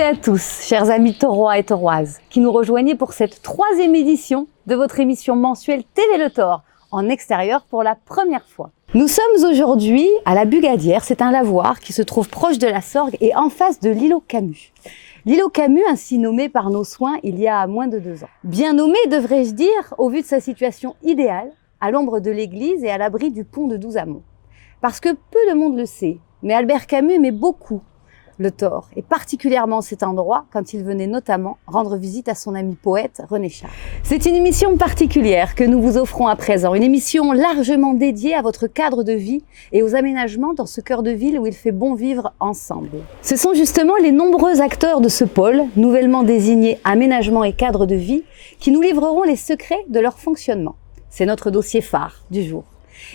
et à tous, chers amis taurois et tauroises, qui nous rejoignez pour cette 3e édition de votre émission mensuelle TV Le Thor, en extérieur pour la première fois. Nous sommes aujourd'hui à la Bugadière, c'est un lavoir qui se trouve proche de la Sorgue et en face de l'îlot Camus. L'îlot Camus, ainsi nommé par nos soins il y a moins de 2 ans. Bien nommé, devrais-je dire, au vu de sa situation idéale, à l'ombre de l'église et à l'abri du pont de Douzamont. Parce que peu de monde le sait, mais Albert Camus aimait beaucoup le Thor, et particulièrement cet endroit quand il venait notamment rendre visite à son ami poète René Char. C'est une émission particulière que nous vous offrons à présent, une émission largement dédiée à votre cadre de vie et aux aménagements dans ce cœur de ville où il fait bon vivre ensemble. Ce sont justement les nombreux acteurs de ce pôle, nouvellement désignés aménagement et cadre de vie, qui nous livreront les secrets de leur fonctionnement. C'est notre dossier phare du jour.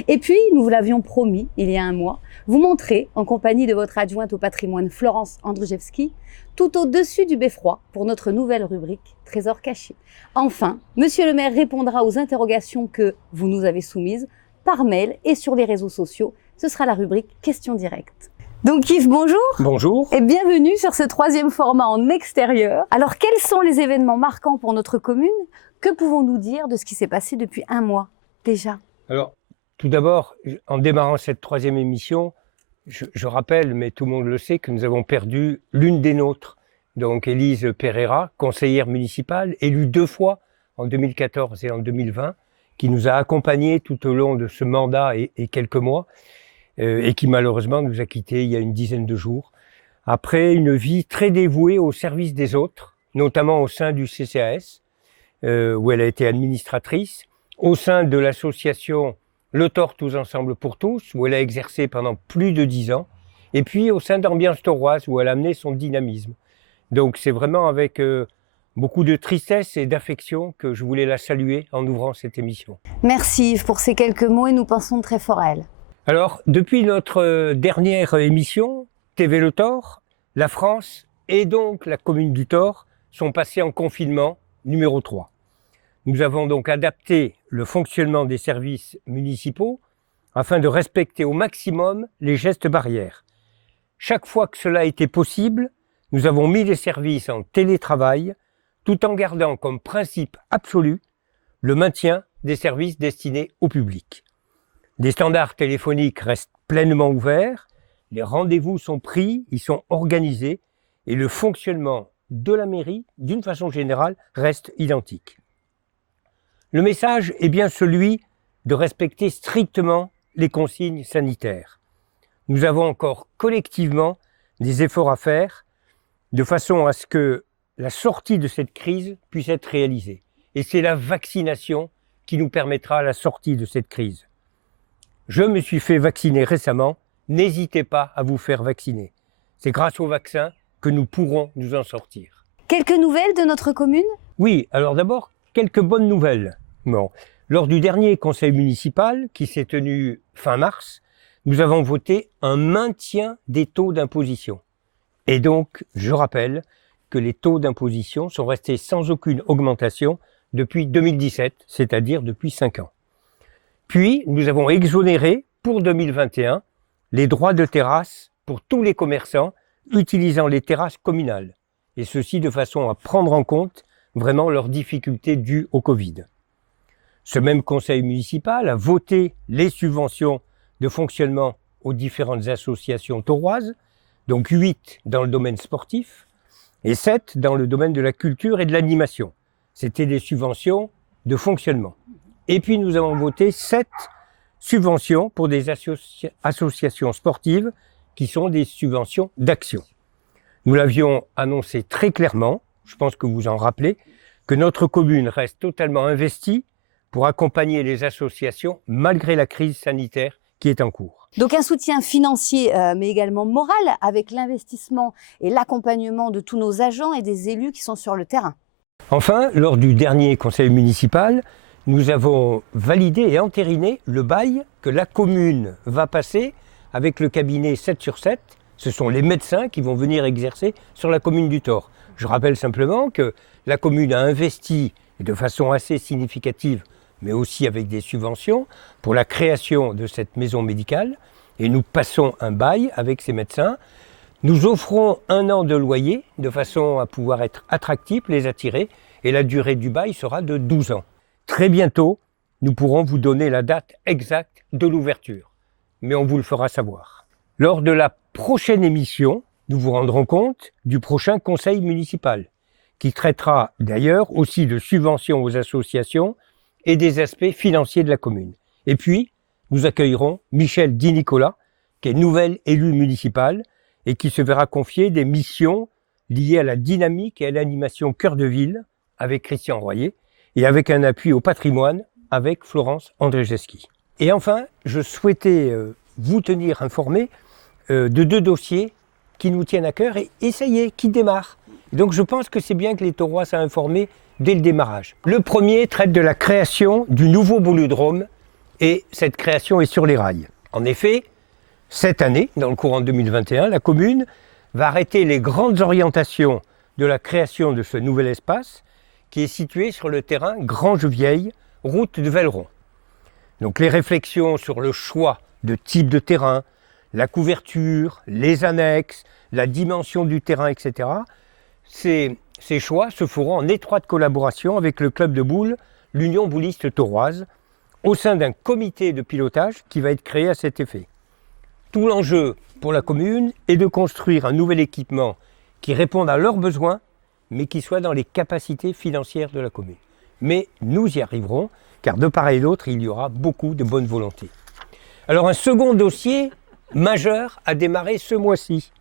Et puis, nous vous l'avions promis il y a un mois, vous montrer, en compagnie de votre adjointe au patrimoine Florence Andrzejewski, tout au-dessus du beffroi pour notre nouvelle rubrique Trésor caché. Enfin, Monsieur le maire répondra aux interrogations que vous nous avez soumises par mail et sur les réseaux sociaux. Ce sera la rubrique Questions directes. Donc Yves, bonjour. Bonjour. Et bienvenue sur ce 3e format en extérieur. Alors, quels sont les événements marquants pour notre commune? Que pouvons-nous dire de ce qui s'est passé depuis un mois déjà? Alors, tout d'abord, en démarrant cette 3e émission, je rappelle, mais tout le monde le sait, que nous avons perdu l'une des nôtres, donc Élise Pereira, conseillère municipale, élue 2 fois, en 2014 et en 2020, qui nous a accompagnés tout au long de ce mandat et quelques mois, et qui malheureusement nous a quittés il y a une dizaine de jours, après une vie très dévouée au service des autres, notamment au sein du CCAS, où elle a été administratrice, au sein de l'association Le Thor Tous Ensemble pour Tous, où elle a exercé pendant plus de 10 ans, et puis au sein d'Ambiance Tauroise, où elle a amené son dynamisme. Donc c'est vraiment avec beaucoup de tristesse et d'affection que je voulais la saluer en ouvrant cette émission. Merci Yves pour ces quelques mots et nous pensons très fort à elle. Alors, depuis notre dernière émission, TV Le Thor, la France et donc la commune du Thor sont passés en confinement numéro 3. Nous avons donc adapté le fonctionnement des services municipaux afin de respecter au maximum les gestes barrières. Chaque fois que cela était possible, nous avons mis les services en télétravail tout en gardant comme principe absolu le maintien des services destinés au public. Les standards téléphoniques restent pleinement ouverts, les rendez-vous sont pris, ils sont organisés et le fonctionnement de la mairie, d'une façon générale, reste identique. Le message est bien celui de respecter strictement les consignes sanitaires. Nous avons encore collectivement des efforts à faire de façon à ce que la sortie de cette crise puisse être réalisée. Et c'est la vaccination qui nous permettra la sortie de cette crise. Je me suis fait vacciner récemment, n'hésitez pas à vous faire vacciner. C'est grâce au vaccin que nous pourrons nous en sortir. Quelques nouvelles de notre commune? Oui, alors d'abord, quelques bonnes nouvelles. Bon. Lors du dernier conseil municipal, qui s'est tenu fin mars, nous avons voté un maintien des taux d'imposition. Et donc, je rappelle que les taux d'imposition sont restés sans aucune augmentation depuis 2017, c'est-à-dire depuis 5 ans. Puis, nous avons exonéré pour 2021 les droits de terrasse pour tous les commerçants utilisant les terrasses communales, et ceci de façon à prendre en compte vraiment leurs difficultés dues au Covid. Ce même conseil municipal a voté les subventions de fonctionnement aux différentes associations tauroises, donc 8 dans le domaine sportif et 7 dans le domaine de la culture et de l'animation. C'était des subventions de fonctionnement. Et puis nous avons voté 7 subventions pour des associations sportives qui sont des subventions d'action. Nous l'avions annoncé très clairement, je pense que vous vous en rappelez, que notre commune reste totalement investie pour accompagner les associations malgré la crise sanitaire qui est en cours. Donc un soutien financier, mais également moral, avec l'investissement et l'accompagnement de tous nos agents et des élus qui sont sur le terrain. Enfin, lors du dernier conseil municipal, nous avons validé et entériné le bail que la commune va passer avec le cabinet 7 sur 7. Ce sont les médecins qui vont venir exercer sur la commune du Thor. Je rappelle simplement que la commune a investi de façon assez significative, mais aussi avec des subventions, pour la création de cette maison médicale. Et nous passons un bail avec ces médecins Nous offrons 1 an de loyer de façon à pouvoir être attractifs, les attirer, et la durée du bail sera de 12 ans. Très bientôt, nous pourrons vous donner la date exacte de l'ouverture, mais on vous le fera savoir. Lors de la prochaine émission, nous vous rendrons compte du prochain conseil municipal, qui traitera d'ailleurs aussi de subventions aux associations et des aspects financiers de la commune. Et puis, nous accueillerons Michel Di Nicola, qui est nouvelle élue municipale et qui se verra confier des missions liées à la dynamique et à l'animation cœur de ville avec Christian Royer et avec un appui au patrimoine avec Florence Andrzejewski. Et enfin, je souhaitais vous tenir informé de 2 dossiers qui nous tiennent à cœur et ça y est, qui démarrent. Donc je pense que c'est bien que les Taurois soient informés dès le démarrage. Le premier traite de la création du nouveau boludrome et cette création est sur les rails. En effet, cette année, dans le courant 2021, la commune va arrêter les grandes orientations de la création de ce nouvel espace qui est situé sur le terrain Grange-Vieille, route de Velleron. Donc les réflexions sur le choix de type de terrain, la couverture, les annexes, la dimension du terrain, etc. Ces choix se feront en étroite collaboration avec le club de boules, l'Union bouliste tauroise, au sein d'un comité de pilotage qui va être créé à cet effet. Tout l'enjeu pour la commune est de construire un nouvel équipement qui réponde à leurs besoins, mais qui soit dans les capacités financières de la commune. Mais nous y arriverons, car de part et d'autre, il y aura beaucoup de bonne volonté. Alors un second dossier majeur a démarré ce mois-ci.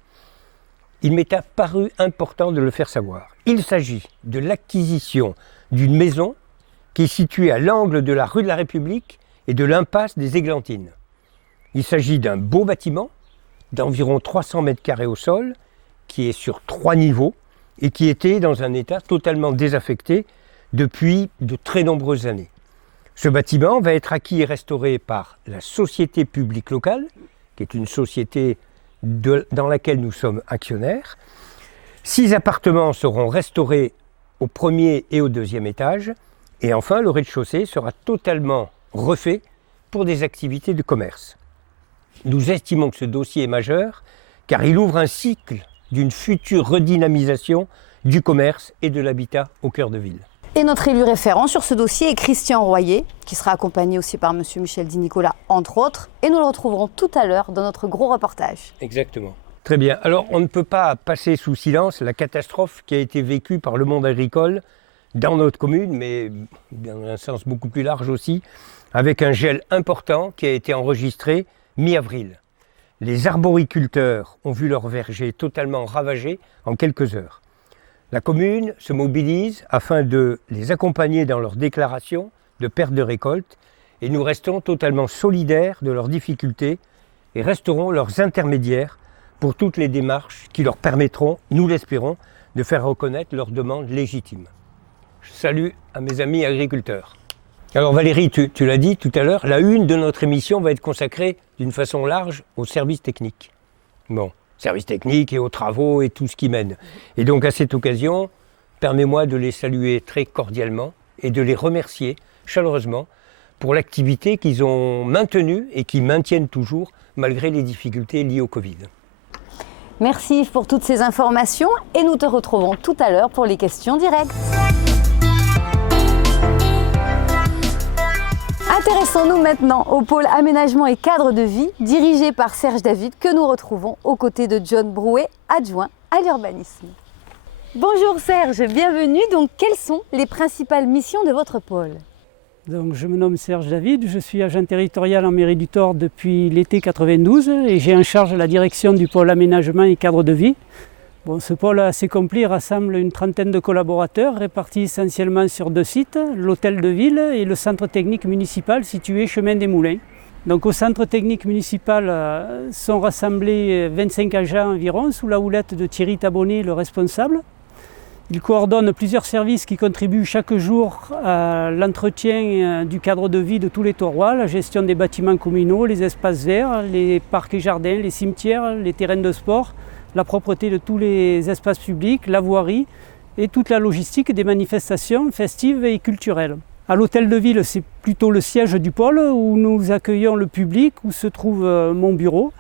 Il m'est apparu important de le faire savoir. Il s'agit de l'acquisition d'une maison qui est située à l'angle de la rue de la République et de l'impasse des Églantines. Il s'agit d'un beau bâtiment d'environ 300 mètres carrés au sol, qui est sur 3 niveaux et qui était dans un état totalement désaffecté depuis de très nombreuses années. Ce bâtiment va être acquis et restauré par la société publique locale, qui est une société dans laquelle nous sommes actionnaires. 6 appartements seront restaurés au 1er et au 2e étage. Et enfin, le rez-de-chaussée sera totalement refait pour des activités de commerce. Nous estimons que ce dossier est majeur, car il ouvre un cycle d'une future redynamisation du commerce et de l'habitat au cœur de ville. Et notre élu référent sur ce dossier est Christian Royer, qui sera accompagné aussi par M. Michel Di Nicola, entre autres, et nous le retrouverons tout à l'heure dans notre gros reportage. Exactement. Très bien. Alors, on ne peut pas passer sous silence la catastrophe qui a été vécue par le monde agricole dans notre commune, mais dans un sens beaucoup plus large aussi, avec un gel important qui a été enregistré mi-avril. Les arboriculteurs ont vu leur verger totalement ravagé en quelques heures. La commune se mobilise afin de les accompagner dans leur déclaration de perte de récolte et nous restons totalement solidaires de leurs difficultés et resterons leurs intermédiaires pour toutes les démarches qui leur permettront, nous l'espérons, de faire reconnaître leurs demandes légitimes. Salut à mes amis agriculteurs. Alors Valérie, tu l'as dit tout à l'heure, la une de notre émission va être consacrée d'une façon large aux services techniques. Bon, services techniques et aux travaux et tout ce qui mène. Et donc à cette occasion, permets-moi de les saluer très cordialement et de les remercier chaleureusement pour l'activité qu'ils ont maintenue et qui maintiennent toujours malgré les difficultés liées au Covid. Merci Yves pour toutes ces informations et nous te retrouvons tout à l'heure pour les questions directes. Intéressons-nous maintenant au pôle aménagement et cadre de vie dirigé par Serge David que nous retrouvons aux côtés de John Brouet, adjoint à l'urbanisme. Bonjour Serge, bienvenue. Donc quelles sont les principales missions de votre pôle ? Donc, je me nomme Serge David, je suis agent territorial en mairie du Thor depuis l'été 92 et j'ai en charge la direction du pôle aménagement et cadre de vie. Bon, ce pôle assez complet rassemble une trentaine de collaborateurs répartis essentiellement sur 2 sites, l'hôtel de ville et le centre technique municipal situé chemin des Moulins. Donc, au centre technique municipal sont rassemblés 25 agents environ sous la houlette de Thierry Tabonnet, le responsable. Il coordonne plusieurs services qui contribuent chaque jour à l'entretien du cadre de vie de tous les Thaurois, la gestion des bâtiments communaux, les espaces verts, les parcs et jardins, les cimetières, les terrains de sport, la propreté de tous les espaces publics, la voirie et toute la logistique des manifestations festives et culturelles. À l'hôtel de ville, c'est plutôt le siège du pôle où nous accueillons le public, où se trouve mon bureau.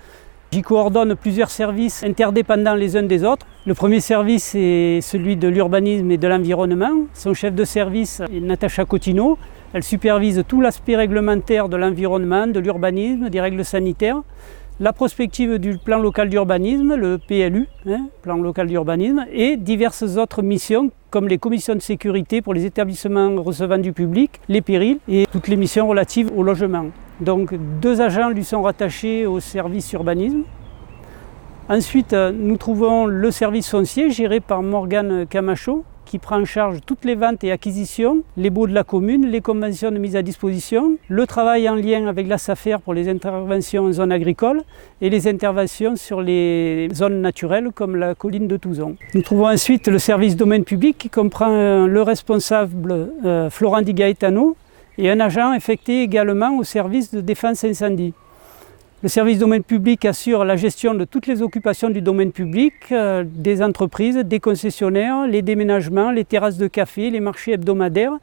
J'y coordonne plusieurs services interdépendants les uns des autres. Le premier service est celui de l'urbanisme et de l'environnement. Son chef de service est Natacha Cotineau. Elle supervise tout l'aspect réglementaire de l'environnement, de l'urbanisme, des règles sanitaires. La prospective du plan local d'urbanisme, le PLU, plan local d'urbanisme, et diverses autres missions comme les commissions de sécurité pour les établissements recevant du public, les périls et toutes les missions relatives au logement. Donc 2 agents lui sont rattachés au service urbanisme. Ensuite, nous trouvons le service foncier géré par Morgane Camacho, qui prend en charge toutes les ventes et acquisitions, les baux de la commune, les conventions de mise à disposition, le travail en lien avec la SAFER pour les interventions en zone agricole et les interventions sur les zones naturelles comme la colline de Touzon. Nous trouvons ensuite le service domaine public qui comprend le responsable Florent Di Gaetano et un agent affecté également au service de défense incendie. Le service domaine public assure la gestion de toutes les occupations du domaine public, des entreprises, des concessionnaires, les déménagements, les terrasses de café, les marchés hebdomadaires,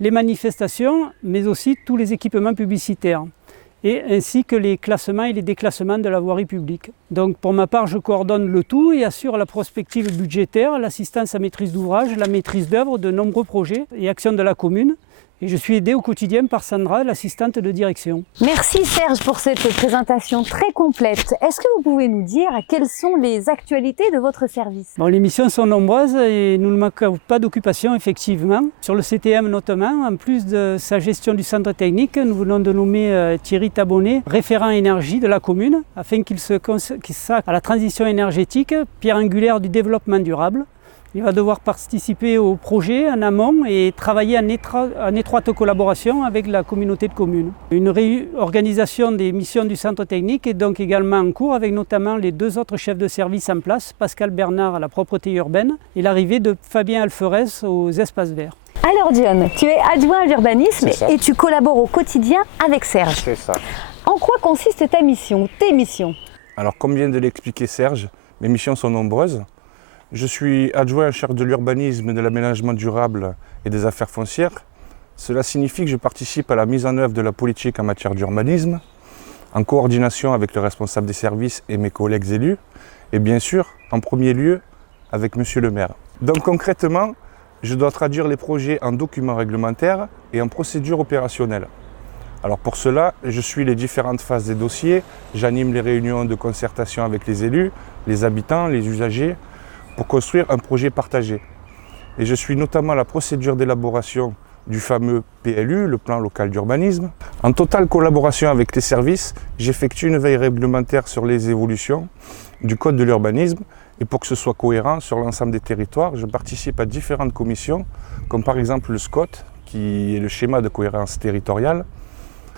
les manifestations, mais aussi tous les équipements publicitaires, et ainsi que les classements et les déclassements de la voirie publique. Donc pour ma part, je coordonne le tout et assure la prospective budgétaire, l'assistance à maîtrise d'ouvrage, la maîtrise d'œuvre de nombreux projets et actions de la commune. Et je suis aidé au quotidien par Sandra, l'assistante de direction. Merci Serge pour cette présentation très complète. Est-ce que vous pouvez nous dire quelles sont les actualités de votre service? Les missions sont nombreuses et nous ne manquons pas d'occupation effectivement. Sur le CTM notamment, en plus de sa gestion du centre technique, nous venons de nommer Thierry Tabonnet, référent énergie de la commune, afin qu'il s'attaque à la transition énergétique, pierre angulaire du développement durable. Il va devoir participer au projet en amont et travailler en étroite collaboration avec la communauté de communes. Une réorganisation des missions du centre technique est donc également en cours avec notamment les 2 autres chefs de service en place, Pascal Bernard à la propreté urbaine et l'arrivée de Fabien Alferès aux espaces verts. Alors Dion, tu es adjoint à l'urbanisme et tu collabores au quotidien avec Serge. C'est ça. En quoi consiste ta mission, tes missions? Alors comme vient de l'expliquer Serge, mes missions sont nombreuses. Je suis adjoint en charge de l'urbanisme, de l'aménagement durable et des affaires foncières. Cela signifie que je participe à la mise en œuvre de la politique en matière d'urbanisme, en coordination avec le responsable des services et mes collègues élus, et bien sûr, en premier lieu, avec Monsieur le maire. Donc concrètement, je dois traduire les projets en documents réglementaires et en procédures opérationnelles. Alors pour cela, je suis les différentes phases des dossiers, j'anime les réunions de concertation avec les élus, les habitants, les usagers, pour construire un projet partagé. Et je suis notamment la procédure d'élaboration du fameux PLU, le plan local d'urbanisme. En totale collaboration avec les services, j'effectue une veille réglementaire sur les évolutions du code de l'urbanisme et pour que ce soit cohérent sur l'ensemble des territoires, je participe à différentes commissions, comme par exemple le SCOT, qui est le schéma de cohérence territoriale.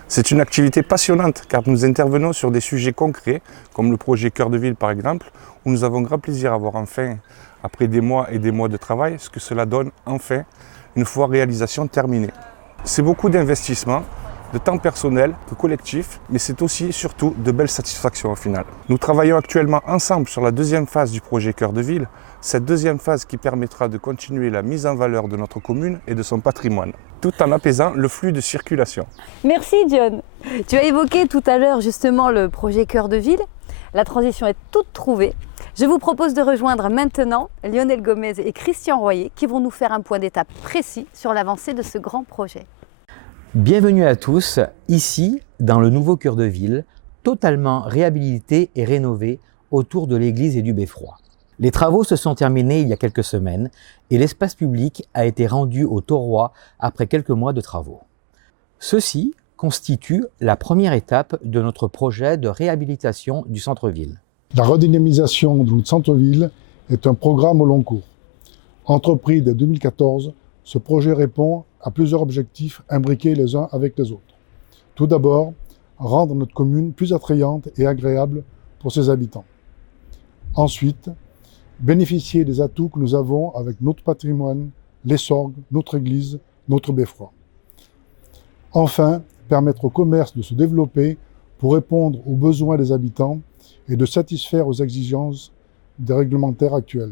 C'est une activité passionnante car nous intervenons sur des sujets concrets, comme le projet Cœur de Ville par exemple, où nous avons grand plaisir à voir enfin, après des mois et des mois de travail, ce que cela donne enfin, une fois réalisation terminée. C'est beaucoup d'investissements, de temps personnel, de collectif, mais c'est aussi et surtout de belles satisfactions au final. Nous travaillons actuellement ensemble sur la 2e phase du projet Cœur de Ville, cette 2e phase qui permettra de continuer la mise en valeur de notre commune et de son patrimoine, tout en apaisant le flux de circulation. Merci Dion. Tu as évoqué tout à l'heure justement le projet Cœur de Ville. La transition est toute trouvée. Je vous propose de rejoindre maintenant Lionel Gomez et Christian Royer qui vont nous faire un point d'étape précis sur l'avancée de ce grand projet. Bienvenue à tous, ici dans le nouveau Cœur de Ville, totalement réhabilité et rénové autour de l'église et du beffroi. Les travaux se sont terminés il y a quelques semaines et l'espace public a été rendu au Taurois après quelques mois de travaux. Ceci constitue la première étape de notre projet de réhabilitation du centre-ville. La redynamisation de notre centre-ville est un programme au long cours. Entrepris dès 2014, ce projet répond à plusieurs objectifs imbriqués les uns avec les autres. Tout d'abord, rendre notre commune plus attrayante et agréable pour ses habitants. Ensuite, bénéficier des atouts que nous avons avec notre patrimoine, les Sorgues, notre église, notre beffroi. Enfin, permettre au commerce de se développer pour répondre aux besoins des habitants et de satisfaire aux exigences des réglementaires actuels.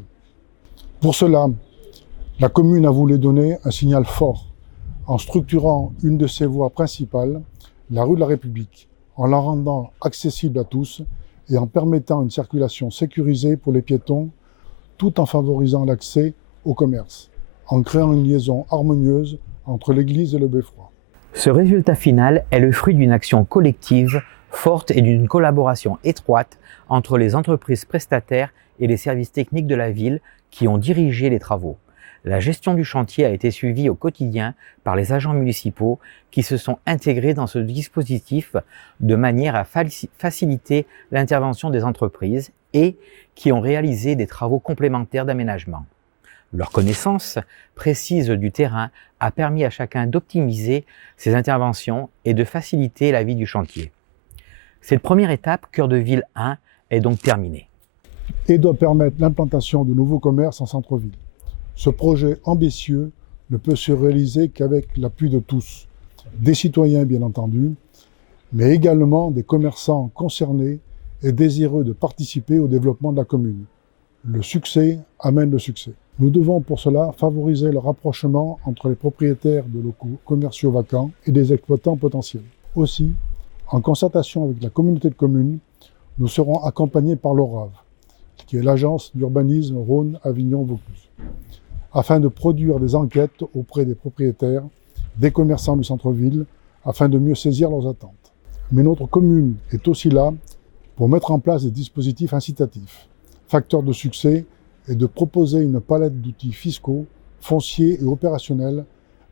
Pour cela, la commune a voulu donner un signal fort en structurant une de ses voies principales, la rue de la République, en la rendant accessible à tous et en permettant une circulation sécurisée pour les piétons, tout en favorisant l'accès au commerce, en créant une liaison harmonieuse entre l'église et le beffroi. Ce résultat final est le fruit d'une action collective forte et d'une collaboration étroite entre les entreprises prestataires et les services techniques de la ville qui ont dirigé les travaux. La gestion du chantier a été suivie au quotidien par les agents municipaux qui se sont intégrés dans ce dispositif de manière à faciliter l'intervention des entreprises et qui ont réalisé des travaux complémentaires d'aménagement. Leur connaissance précise du terrain a permis à chacun d'optimiser ses interventions et de faciliter la vie du chantier. Cette première étape, Cœur de Ville 1, est donc terminée. Et doit permettre l'implantation de nouveaux commerces en centre-ville. Ce projet ambitieux ne peut se réaliser qu'avec l'appui de tous, des citoyens bien entendu, mais également des commerçants concernés et désireux de participer au développement de la commune. Le succès amène le succès. Nous devons pour cela favoriser le rapprochement entre les propriétaires de locaux commerciaux vacants et des exploitants potentiels. Aussi, en concertation avec la communauté de communes, nous serons accompagnés par l'ORAV, qui est l'agence d'urbanisme Rhône-Avignon-Vaucluse, afin de produire des enquêtes auprès des propriétaires, des commerçants du centre-ville, afin de mieux saisir leurs attentes. Mais notre commune est aussi là pour mettre en place des dispositifs incitatifs, facteurs de succès, et de proposer une palette d'outils fiscaux, fonciers et opérationnels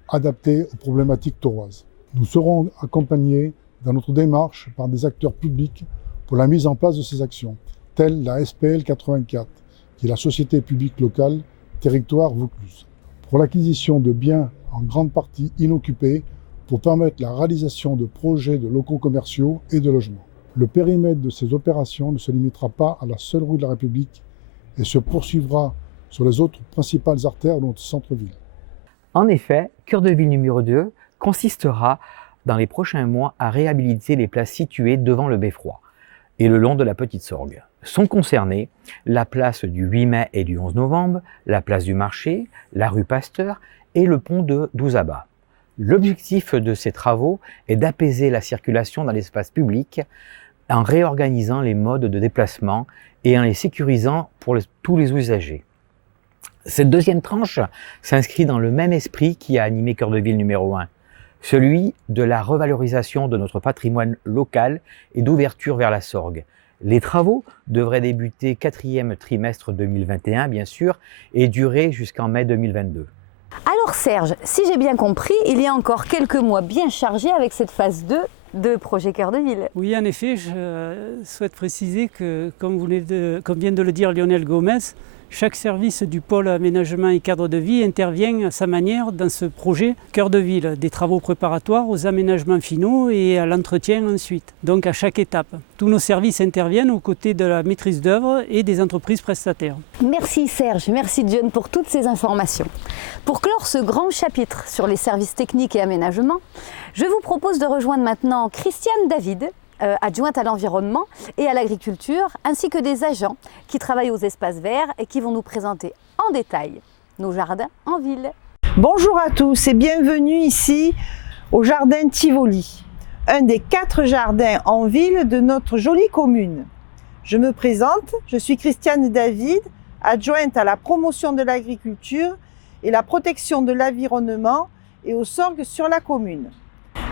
adaptés aux problématiques tauroises. Nous serons accompagnés dans notre démarche par des acteurs publics pour la mise en place de ces actions, telle la SPL 84, qui est la Société publique locale Territoire Vaucluse, pour l'acquisition de biens en grande partie inoccupés pour permettre la réalisation de projets de locaux commerciaux et de logements. Le périmètre de ces opérations ne se limitera pas à la seule rue de la République et se poursuivra sur les autres principales artères de notre centre-ville. En effet, Cœur de Ville numéro 2 consistera dans les prochains mois à réhabiliter les places situées devant le beffroi et le long de la Petite Sorgue. Sont concernés la place du 8 mai et du 11 novembre, la place du marché, la rue Pasteur et le pont de Douzaba. L'objectif de ces travaux est d'apaiser la circulation dans l'espace public en réorganisant les modes de déplacement et en les sécurisant pour tous les usagers. Cette deuxième tranche s'inscrit dans le même esprit qui a animé Cœur de Ville numéro 1, celui de la revalorisation de notre patrimoine local et d'ouverture vers la Sorgue. Les travaux devraient débuter 4e trimestre 2021, bien sûr, et durer jusqu'en mai 2022. Alors Serge, si j'ai bien compris, il y a encore quelques mois bien chargés avec cette phase 2 de projet Cœur de Ville. Oui, en effet, je souhaite préciser que, comme vient de le dire Lionel Gomez, chaque service du pôle aménagement et cadre de vie intervient à sa manière dans ce projet Cœur de Ville, des travaux préparatoires aux aménagements finaux et à l'entretien ensuite, donc à chaque étape. Tous nos services interviennent aux côtés de la maîtrise d'œuvre et des entreprises prestataires. Merci Serge, merci John pour toutes ces informations. Pour clore ce grand chapitre sur les services techniques et aménagement, je vous propose de rejoindre maintenant Christiane David, adjointe à l'environnement et à l'agriculture, ainsi que des agents qui travaillent aux espaces verts et qui vont nous présenter en détail nos jardins en ville. Bonjour à tous et bienvenue ici au jardin Tivoli, un des 4 jardins en ville de notre jolie commune. Je me présente, je suis Christiane David, adjointe à la promotion de l'agriculture et la protection de l'environnement et aux sorgues sur la commune.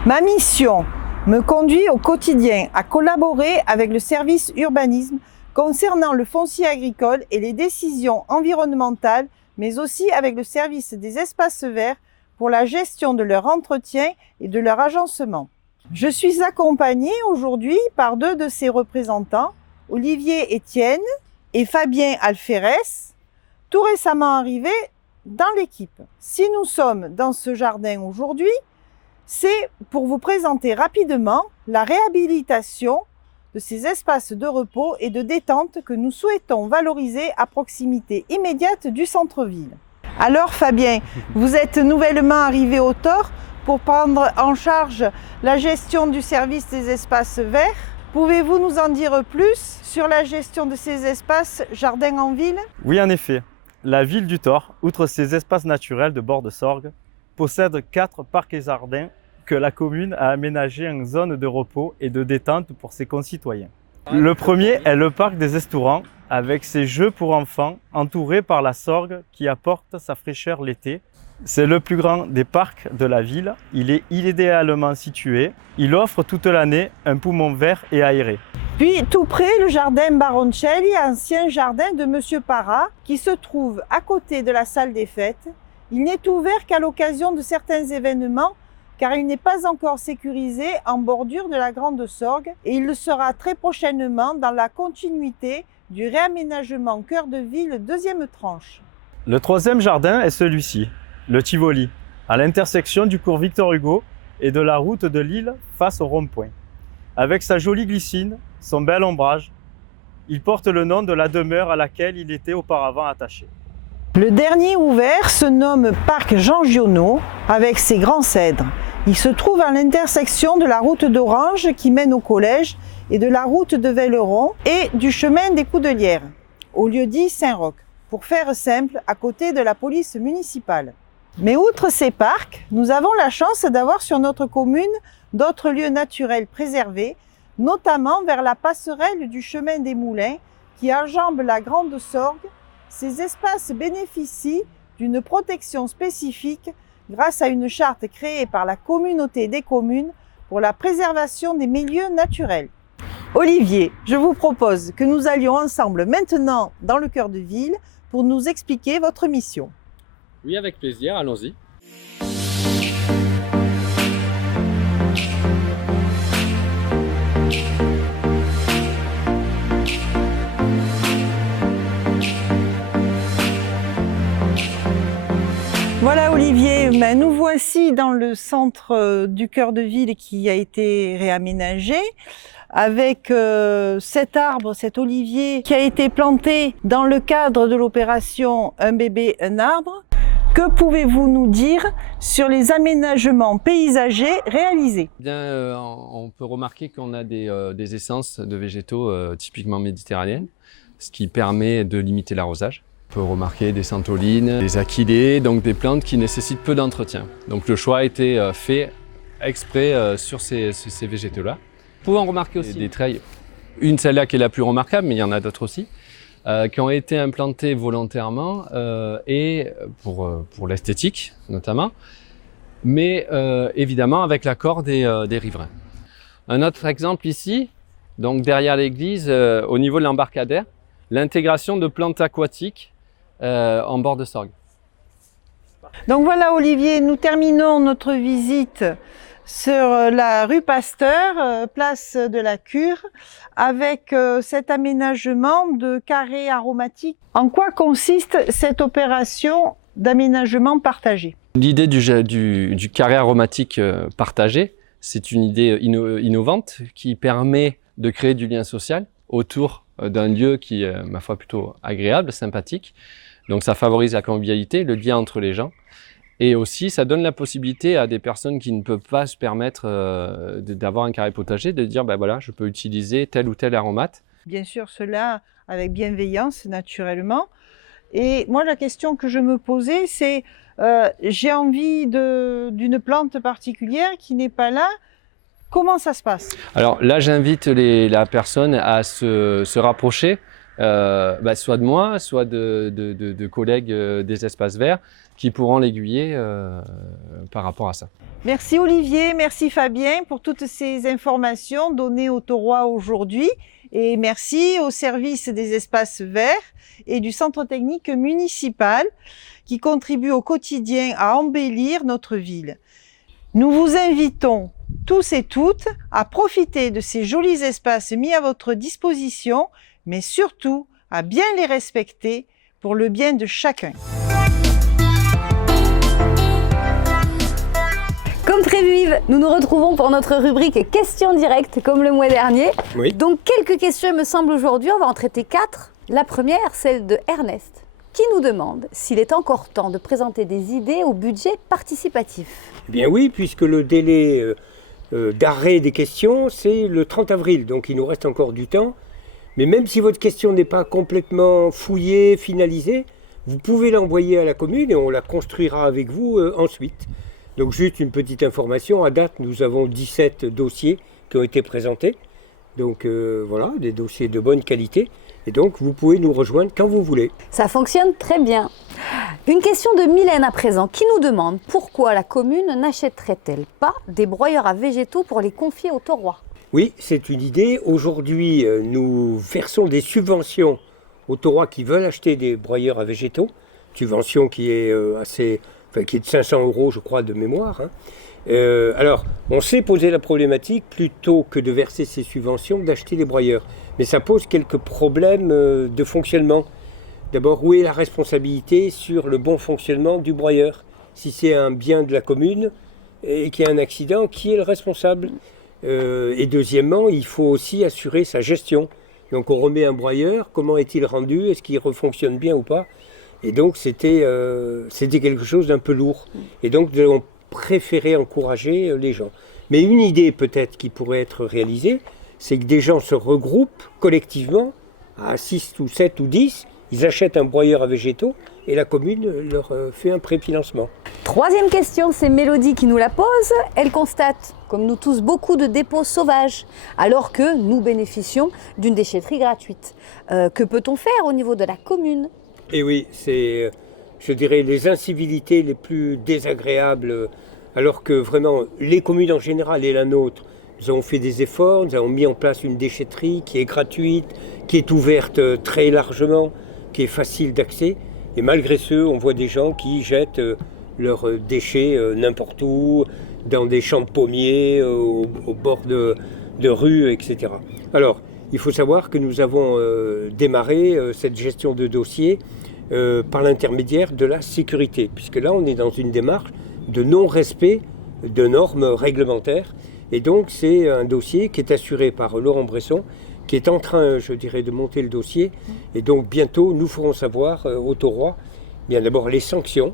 Ma mission me conduit au quotidien à collaborer avec le service urbanisme concernant le foncier agricole et les décisions environnementales, mais aussi avec le service des espaces verts pour la gestion de leur entretien et de leur agencement. Je suis accompagnée aujourd'hui par 2 de ses représentants, Olivier Etienne et Fabien Alferès, tout récemment arrivés dans l'équipe. Si nous sommes dans ce jardin aujourd'hui, c'est pour vous présenter rapidement la réhabilitation de ces espaces de repos et de détente que nous souhaitons valoriser à proximité immédiate du centre-ville. Alors Fabien, vous êtes nouvellement arrivé au TOR pour prendre en charge la gestion du service des espaces verts. Pouvez-vous nous en dire plus sur la gestion de ces espaces jardins en ville? Oui, en effet. La ville du Thor, outre ses espaces naturels de bord de Sorgue, possède 4 parcs et jardins que la commune a aménagés en zone de repos et de détente pour ses concitoyens. Le premier est le parc des Estourans, avec ses jeux pour enfants, entouré par la Sorgue qui apporte sa fraîcheur l'été. C'est le plus grand des parcs de la ville. Il est idéalement situé. Il offre toute l'année un poumon vert et aéré. Puis tout près, le jardin Baroncelli, ancien jardin de Monsieur Parra, qui se trouve à côté de la salle des fêtes. Il n'est ouvert qu'à l'occasion de certains événements, car il n'est pas encore sécurisé en bordure de la Grande Sorgue et il le sera très prochainement dans la continuité du réaménagement cœur de ville deuxième tranche. Le troisième jardin est celui-ci, le Tivoli, à l'intersection du cours Victor Hugo et de la route de Lille face au rond-point. Avec sa jolie glycine, son bel ombrage, il porte le nom de la demeure à laquelle il était auparavant attaché. Le dernier ouvert se nomme Parc Jean Giono avec ses grands cèdres. Il se trouve à l'intersection de la route d'Orange qui mène au collège et de la route de Velleron et du chemin des Coudelières, au lieu-dit Saint-Roch, pour faire simple, à côté de la police municipale. Mais outre ces parcs, nous avons la chance d'avoir sur notre commune d'autres lieux naturels préservés, notamment vers la passerelle du chemin des Moulins qui enjambe la Grande Sorgue. Ces espaces bénéficient d'une protection spécifique grâce à une charte créée par la communauté des communes pour la préservation des milieux naturels. Olivier, je vous propose que nous allions ensemble maintenant dans le cœur de ville pour nous expliquer votre mission. Oui, avec plaisir, allons-y. Voilà Olivier, nous voici dans le centre du cœur de ville qui a été réaménagé avec cet arbre, cet olivier qui a été planté dans le cadre de l'opération Un bébé, un arbre. Que pouvez-vous nous dire sur les aménagements paysagers réalisés? Bien, on peut remarquer qu'on a des essences de végétaux typiquement méditerranéennes, ce qui permet de limiter l'arrosage. On peut remarquer des santolines, des achillées, donc des plantes qui nécessitent peu d'entretien. Donc le choix a été fait exprès sur ces végétaux-là. Vous pouvez en remarquer aussi des treilles. Celle-là qui est la plus remarquable, mais il y en a d'autres aussi, qui ont été implantées volontairement et pour l'esthétique notamment, mais évidemment avec l'accord des riverains. Un autre exemple ici, donc derrière l'église, au niveau de l'embarcadère, l'intégration de plantes aquatiques en bord de Sorgue. Donc voilà Olivier, nous terminons notre visite sur la rue Pasteur, place de la Cure, avec cet aménagement de carrés aromatiques. En quoi consiste cette opération d'aménagement partagé? L'idée du carré aromatique partagé, c'est une idée innovante qui permet de créer du lien social autour d'un lieu qui est, ma foi, plutôt agréable, sympathique. Donc ça favorise la convivialité, le lien entre les gens. Et aussi, ça donne la possibilité à des personnes qui ne peuvent pas se permettre d'avoir un carré potager, de dire, ben voilà, je peux utiliser tel ou tel aromate. Bien sûr, cela avec bienveillance, naturellement. Et moi, la question que je me posais, c'est, j'ai envie d'une plante particulière qui n'est pas là. Comment ça se passe? Alors là, j'invite la personne à se rapprocher, soit de moi, soit de collègues des espaces verts qui pourront l'aiguiller par rapport à ça. Merci Olivier, merci Fabien pour toutes ces informations données au Taurois aujourd'hui et merci au service des espaces verts et du centre technique municipal qui contribue au quotidien à embellir notre ville. Nous vous invitons tous et toutes à profiter de ces jolis espaces mis à votre disposition, mais surtout à bien les respecter pour le bien de chacun. Comme prévu Yves, nous nous retrouvons pour notre rubrique questions directes comme le mois dernier. Oui. Donc quelques questions il me semble aujourd'hui, on va en traiter 4. La première, celle de Ernest, qui nous demande s'il est encore temps de présenter des idées au budget participatif. Eh bien oui, puisque le délai d'arrêt des questions, c'est le 30 avril, donc il nous reste encore du temps. Mais même si votre question n'est pas complètement fouillée, finalisée, vous pouvez l'envoyer à la commune et on la construira avec vous ensuite. Donc juste une petite information, à date nous avons 17 dossiers qui ont été présentés. Donc voilà, des dossiers de bonne qualité. Et donc vous pouvez nous rejoindre quand vous voulez. Ça fonctionne très bien. Une question de Mylène à présent qui nous demande pourquoi la commune n'achèterait-elle pas des broyeurs à végétaux pour les confier aux taurois? Oui, c'est une idée. Aujourd'hui, nous versons des subventions aux taurois qui veulent acheter des broyeurs à végétaux. Subvention qui est qui est de 500 € je crois de mémoire. Alors, on s'est posé la problématique, plutôt que de verser ces subventions, d'acheter des broyeurs. Mais ça pose quelques problèmes de fonctionnement. D'abord, où est la responsabilité sur le bon fonctionnement du broyeur? Si c'est un bien de la commune et qu'il y a un accident, qui est le responsable? Et deuxièmement, il faut aussi assurer sa gestion. Donc on remet un broyeur, comment est-il rendu? Est-ce qu'il refonctionne bien ou pas? Et donc c'était quelque chose d'un peu lourd. Et donc nous avons préféré encourager les gens. Mais une idée peut-être qui pourrait être réalisée, c'est que des gens se regroupent collectivement, à 6 ou 7 ou 10, ils achètent un broyeur à végétaux et la commune leur fait un préfinancement. Troisième question, c'est Mélodie qui nous la pose. Elle constate, comme nous tous, beaucoup de dépôts sauvages, alors que nous bénéficions d'une déchetterie gratuite. Que peut-on faire au niveau de la commune? Et oui, c'est, je dirais, les incivilités les plus désagréables, alors que vraiment, les communes en général et la nôtre, nous avons fait des efforts, nous avons mis en place une déchetterie qui est gratuite, qui est ouverte très largement, qui est facile d'accès. Et malgré ce, on voit des gens qui jettent leurs déchets n'importe où, dans des champs de pommiers, au bord de rues, etc. Alors, il faut savoir que nous avons démarré cette gestion de dossier par l'intermédiaire de la sécurité, puisque là, on est dans une démarche de non-respect de normes réglementaires. Et donc, c'est un dossier qui est assuré par Laurent Bresson, qui est en train, je dirais, de monter le dossier. Et donc, bientôt, nous ferons savoir aux taurois, bien d'abord les sanctions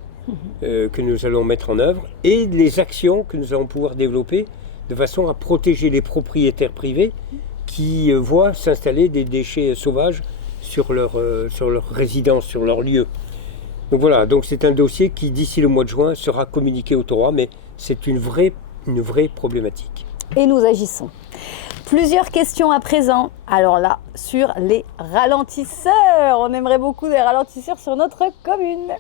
que nous allons mettre en œuvre et les actions que nous allons pouvoir développer de façon à protéger les propriétaires privés qui voient s'installer des déchets sauvages sur leur résidence, sur leur lieu. Donc voilà, donc c'est un dossier qui, d'ici le mois de juin, sera communiqué aux taurois, mais c'est une vraie problématique. Et nous agissons. Plusieurs questions à présent. Alors là, sur les ralentisseurs. On aimerait beaucoup des ralentisseurs sur notre commune.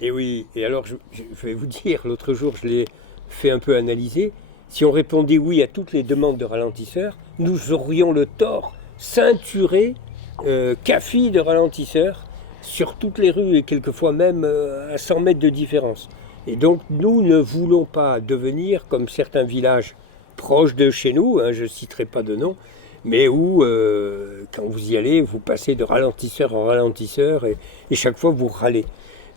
Et oui, et alors je vais vous dire, l'autre jour, je l'ai fait un peu analyser. Si on répondait oui à toutes les demandes de ralentisseurs, nous aurions le tort ceinturé, café de ralentisseurs sur toutes les rues et quelquefois même à 100 mètres de différence. Et donc nous ne voulons pas devenir comme certains villages proches de chez nous, je ne citerai pas de nom, mais où quand vous y allez, vous passez de ralentisseur en ralentisseur et chaque fois vous râlez.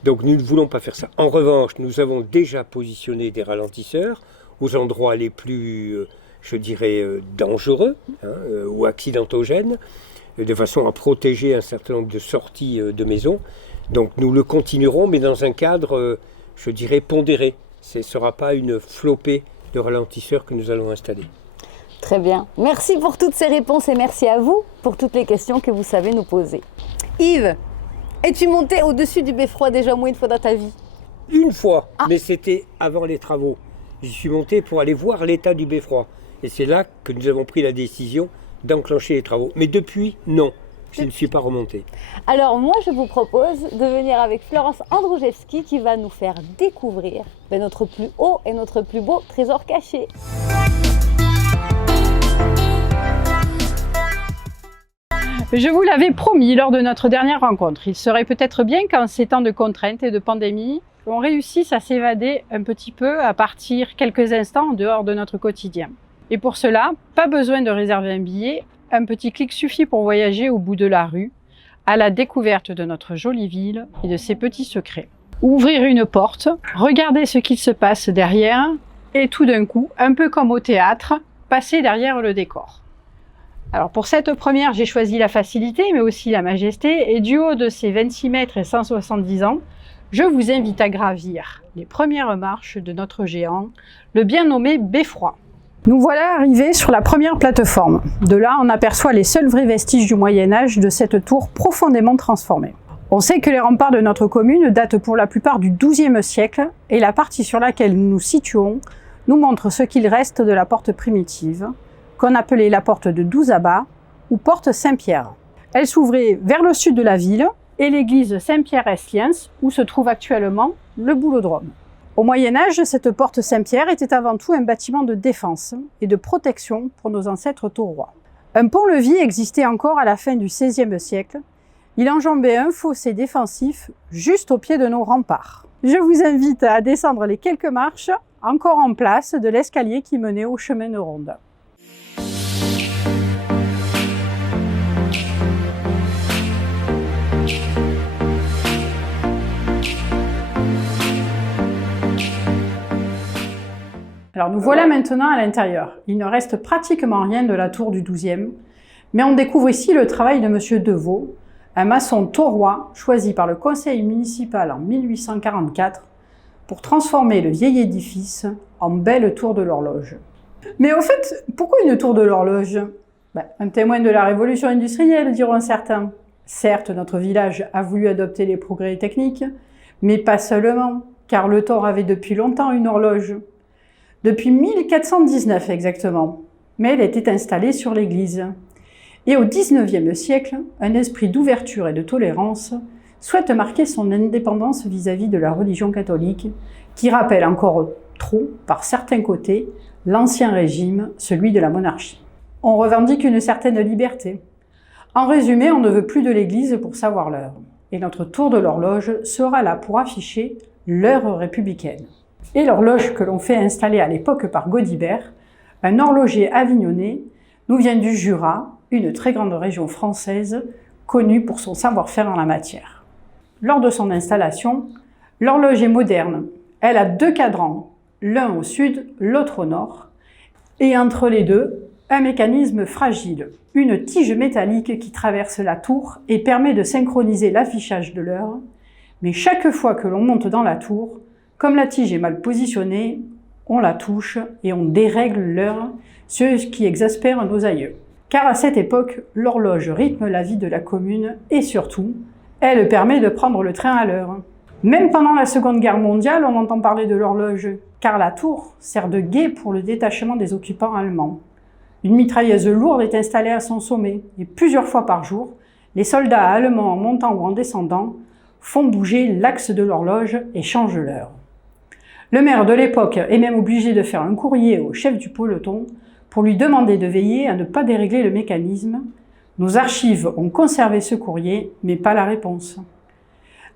Donc nous ne voulons pas faire ça. En revanche, nous avons déjà positionné des ralentisseurs aux endroits les plus, je dirais, dangereux ou accidentogènes, de façon à protéger un certain nombre de sorties de maisons. Donc nous le continuerons, mais dans un cadre, je dirais, pondéré. Ce ne sera pas une flopée de ralentisseurs que nous allons installer. Très bien. Merci pour toutes ces réponses et merci à vous pour toutes les questions que vous savez nous poser. Yves, es-tu monté au-dessus du beffroi déjà au moins une fois dans ta vie? Une fois, mais c'était avant les travaux. J'y suis monté pour aller voir l'état du beffroi. Et c'est là que nous avons pris la décision d'enclencher les travaux. Mais depuis, non, je ne suis pas remonté. Alors moi, je vous propose de venir avec Florence Androujewski qui va nous faire découvrir notre plus haut et notre plus beau trésor caché. Je vous l'avais promis lors de notre dernière rencontre. Il serait peut-être bien qu'en ces temps de contraintes et de pandémie, on réussisse à s'évader un petit peu, à partir quelques instants en dehors de notre quotidien. Et pour cela, pas besoin de réserver un billet, un petit clic suffit pour voyager au bout de la rue, à la découverte de notre jolie ville et de ses petits secrets. Ouvrir une porte, regarder ce qu'il se passe derrière, et tout d'un coup, un peu comme au théâtre, passer derrière le décor. Alors pour cette première, j'ai choisi la facilité, mais aussi la majesté, et du haut de ces 26 mètres et 170 ans, je vous invite à gravir les premières marches de notre géant, le bien nommé Beffroi. Nous voilà arrivés sur la première plateforme. De là, on aperçoit les seuls vrais vestiges du Moyen-Âge de cette tour profondément transformée. On sait que les remparts de notre commune datent pour la plupart du XIIe siècle, et la partie sur laquelle nous nous situons nous montre ce qu'il reste de la porte primitive, qu'on appelait la porte de Douzaba ou porte Saint-Pierre. Elle s'ouvrait vers le sud de la ville et l'église Saint-Pierre-Esliens, où se trouve actuellement le boulodrome. Au Moyen-Âge, cette porte Saint-Pierre était avant tout un bâtiment de défense et de protection pour nos ancêtres taurois. Un pont-levis existait encore à la fin du XVIe siècle. Il enjambait un fossé défensif juste au pied de nos remparts. Je vous invite à descendre les quelques marches encore en place de l'escalier qui menait au chemin de ronde. Alors nous voilà maintenant à l'intérieur. Il ne reste pratiquement rien de la tour du XIIe, mais on découvre ici le travail de M. Deveau, un maçon taurois choisi par le conseil municipal en 1844 pour transformer le vieil édifice en belle tour de l'horloge. Mais au fait, pourquoi une tour de l'horloge? Un témoin de la révolution industrielle, diront certains. Certes, notre village a voulu adopter les progrès techniques, mais pas seulement, car le Thore avait depuis longtemps une horloge. Depuis 1419 exactement, mais elle était installée sur l'église. Et au XIXe siècle, un esprit d'ouverture et de tolérance souhaite marquer son indépendance vis-à-vis de la religion catholique, qui rappelle encore trop, par certains côtés, l'ancien régime, celui de la monarchie. On revendique une certaine liberté. En résumé, on ne veut plus de l'église pour savoir l'heure. Et notre tour de l'horloge sera là pour afficher l'heure républicaine. Et l'horloge que l'on fait installer à l'époque par Gaudibert, un horloger avignonnais, nous vient du Jura, une très grande région française, connue pour son savoir-faire en la matière. Lors de son installation, l'horloge est moderne. Elle a 2 cadrans, l'un au sud, l'autre au nord, et entre les deux, un mécanisme fragile, une tige métallique qui traverse la tour et permet de synchroniser l'affichage de l'heure, mais chaque fois que l'on monte dans la tour, comme la tige est mal positionnée, on la touche et on dérègle l'heure, ce qui exaspère nos aïeux. Car à cette époque, l'horloge rythme la vie de la commune et surtout, elle permet de prendre le train à l'heure. Même pendant la Seconde Guerre mondiale, on entend parler de l'horloge, car la tour sert de guet pour le détachement des occupants allemands. Une mitrailleuse lourde est installée à son sommet et plusieurs fois par jour, les soldats allemands en montant ou en descendant font bouger l'axe de l'horloge et changent l'heure. Le maire de l'époque est même obligé de faire un courrier au chef du peloton pour lui demander de veiller à ne pas dérégler le mécanisme. Nos archives ont conservé ce courrier, mais pas la réponse.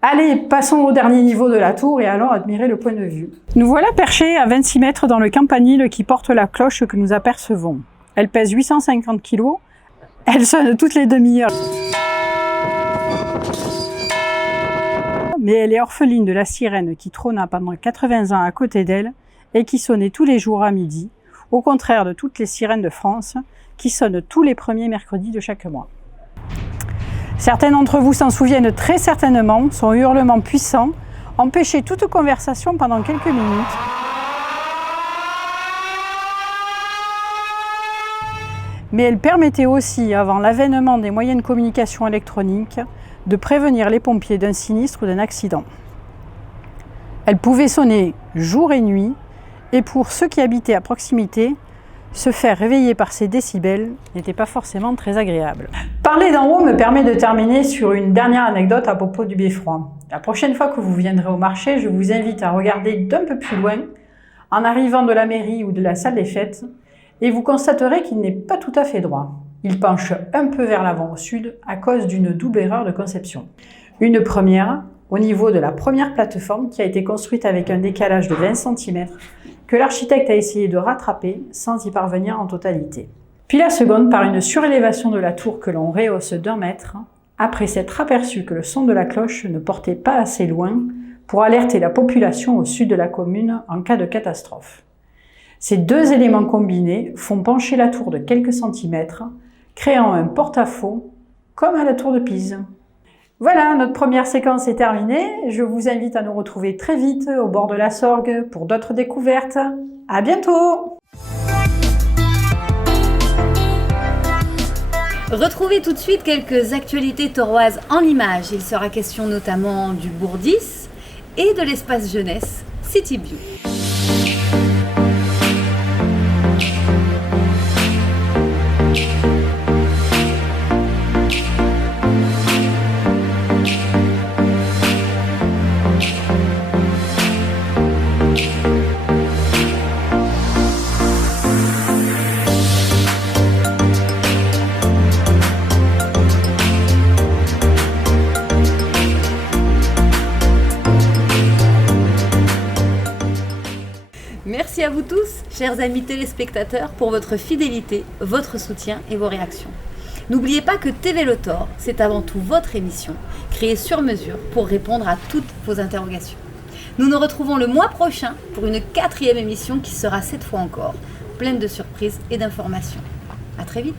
Allez, passons au dernier niveau de la tour et allons admirer le point de vue. Nous voilà perchés à 26 mètres dans le campanile qui porte la cloche que nous apercevons. Elle pèse 850 kg, elle sonne toutes les demi-heures. Mais elle est orpheline de la sirène qui trôna pendant 80 ans à côté d'elle et qui sonnait tous les jours à midi, au contraire de toutes les sirènes de France qui sonnent tous les premiers mercredis de chaque mois. Certains d'entre vous s'en souviennent très certainement, son hurlement puissant empêchait toute conversation pendant quelques minutes. Mais elle permettait aussi, avant l'avènement des moyens de communication électroniques, de prévenir les pompiers d'un sinistre ou d'un accident. Elle pouvait sonner jour et nuit, et pour ceux qui habitaient à proximité, se faire réveiller par ces décibels n'était pas forcément très agréable. Parler d'en haut me permet de terminer sur une dernière anecdote à propos du beffroi. La prochaine fois que vous viendrez au marché, je vous invite à regarder d'un peu plus loin, en arrivant de la mairie ou de la salle des fêtes, et vous constaterez qu'il n'est pas tout à fait droit. Il penche un peu vers l'avant au sud à cause d'une double erreur de conception. Une première, au niveau de la première plateforme qui a été construite avec un décalage de 20 cm que l'architecte a essayé de rattraper sans y parvenir en totalité. Puis la seconde par une surélévation de la tour que l'on rehausse d'1 mètre après s'être aperçu que le son de la cloche ne portait pas assez loin pour alerter la population au sud de la commune en cas de catastrophe. Ces 2 éléments combinés font pencher la tour de quelques centimètres, créant un porte-à-faux comme à la tour de Pise. Voilà, notre première séquence est terminée. Je vous invite à nous retrouver très vite au bord de la Sorgue pour d'autres découvertes. À bientôt! Retrouvez tout de suite quelques actualités tauroises en images. Il sera question notamment du Bourdis et de l'espace jeunesse City View. à vous tous, chers amis téléspectateurs, pour votre fidélité, votre soutien et vos réactions. N'oubliez pas que TV Le Thor, c'est avant tout votre émission, créée sur mesure pour répondre à toutes vos interrogations. Nous nous retrouvons le mois prochain pour une 4e émission qui sera cette fois encore pleine de surprises et d'informations. À très vite.